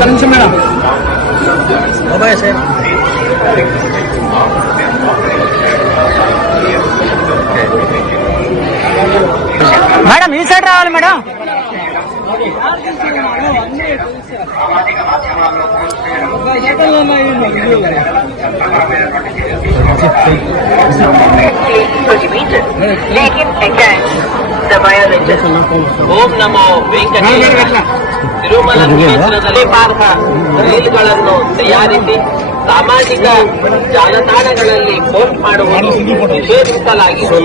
నిమిషం మేడం బాబాయ్ sir madam ఈ సైడ్ రావాలి మేడం ಓಂ ನಮೋ ವೆಂಕಟೇಶ ತಿರುಮಲ ಕ್ಷೇತ್ರದಲ್ಲಿ ಪಾರ್ಹ ರೀಲ್ಗಳನ್ನು ತಯಾರಿಸಿ ಸಾಮಾಜಿಕ ಜಾಲತಾಣಗಳಲ್ಲಿ ಪೋಸ್ಟ್ ಮಾಡುವುದು ನಿಷೇಧಿಸಲಾಗಿದೆ.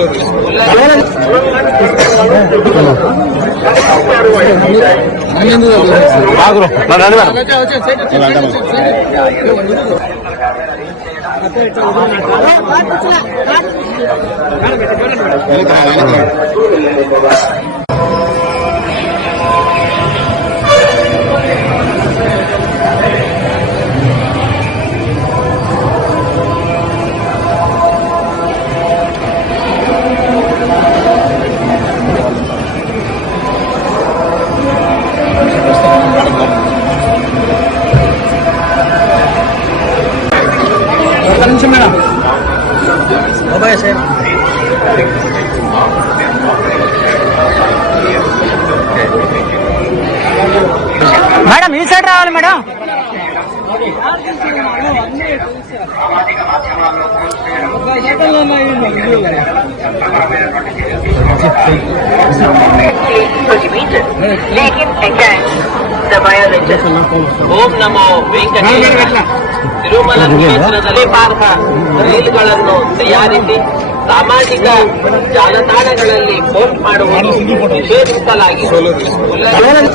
నిమిషం మేడం బాబాయ్ సార్ మేడం ఈ సైడ్ రావాలి మేడం ಓಂ ನಮೋ ವೆಂಕಟೇಶ ತಿರುಮಲ ಕ್ಷೇತ್ರದಲ್ಲಿ ಪಾರ್ಹ ರೀಲ್ಗಳನ್ನು ತಯಾರಿಸಿ ಸಾಮಾಜಿಕ ಜಾಲತಾಣಗಳಲ್ಲಿ ಪೋಸ್ಟ್ ಮಾಡುವುದು ನಿಷೇಧಿಸಲಾಗಿದೆ. మేడం